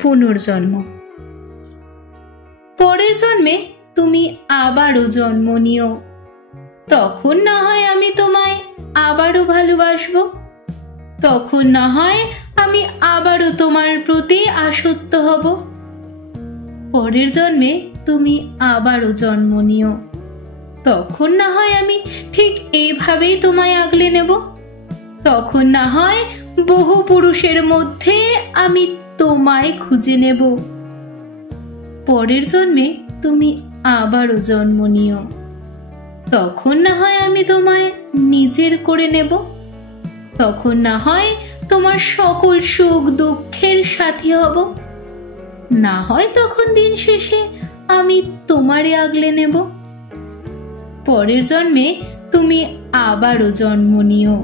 পুনর্জন্ম। পরের জন্মে তুমি আবারও জন্ম নিও, তখন না হয় আমি তোমায় আবারও ভালোবাসবো, তখন না হয় আমি আবারও তোমার প্রতি আসক্ত হব। পরের জন্মে তুমি আবারও জন্ম নিও, তখন না হয় আমি ঠিক এইভাবেই তোমায় আগলে নেব, তখন না হয় বহু পুরুষের মধ্যে আমি তোমায় খুঁজে নেব। পরের জন্মে তুমি আবারও জন্ম নিও, তখন না হয় আমি তোমায় নিজের করে নেব, তখন না হয় তোমার সকল সুখ দুঃখের সাথী হব, না হয় তখন দিন শেষে আমি তোমারে আগলে নেব। পরের জন্মে তুমি আবারও জন্ম নিও,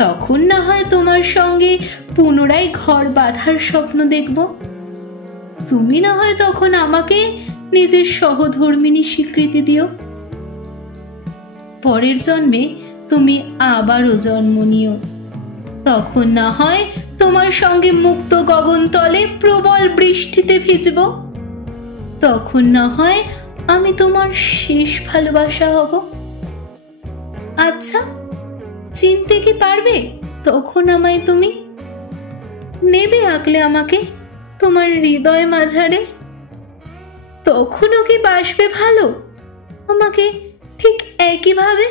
তখন না হয় তোমার সঙ্গে পুনরায় ঘর বাঁধার স্বপ্ন দেখব, তুমি না হয় তখন আমাকে নিজের সহধর্মিণী স্বীকৃতি দিও। পরের জন্মে তুমি আবারও জন্ম নিও, তখন না হয় তোমার সঙ্গে মুক্ত গগনতলে প্রবল বৃষ্টিতে ভিজব, তখন না হয় আমি তোমার শেষ ভালোবাসা হব। আচ্ছা, চিনতে কি পারবে তখন আমায় তুমি? নেবে আগলে আমাকে তোমার হৃদয় মাঝারে? তখনও কি বাসবে ভালো আমাকে ঠিক একইভাবে?